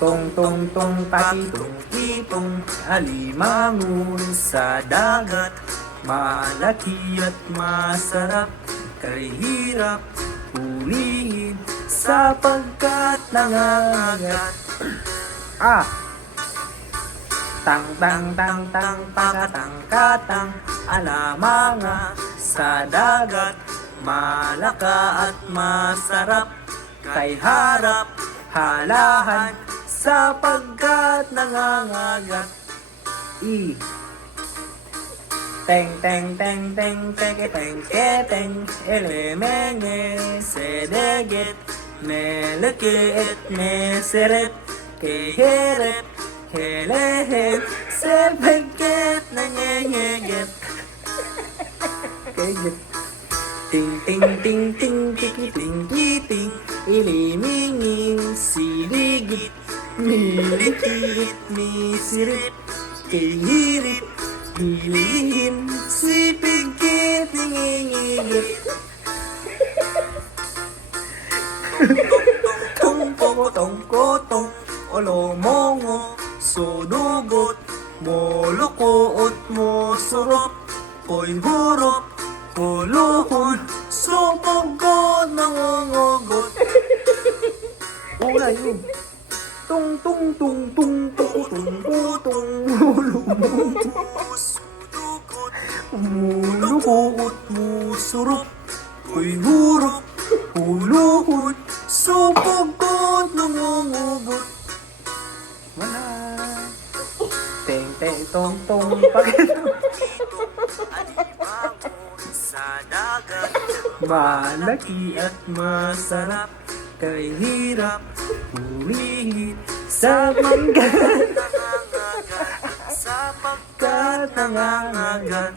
tong tong tong patitong itong alimangon sa dagat. Malaki at masarap, kay hirap hulihin sapagkat nangangagat. Tang tang tang tang pakatang katang alamanga sa dagat. Malaka at masarap, kay harap halahan sapagkat nangangagat. Teng teng teng teng teke teng keteng elemenge sedeget meleket meseret keheret helehet sebeget nangengeget. Keget. Ting ting ting ting tiki ting ting ilimingin siligit milikit misirip kehirip hilihin sipigit ngingigit. Tong tong kotong olomongo sudugot molukoot mo surop ko'y hurop huluhon sumugod nangungugot. Una yun. Tung tung tung tung tung tung tung mulukot musurup ko'y hurop huluhon sumugod nangungugot. Wala. Teng teng tong tong pakitong sa dagat. Malaki at masarap, kay hirap hulihin sapagkat nangangagat.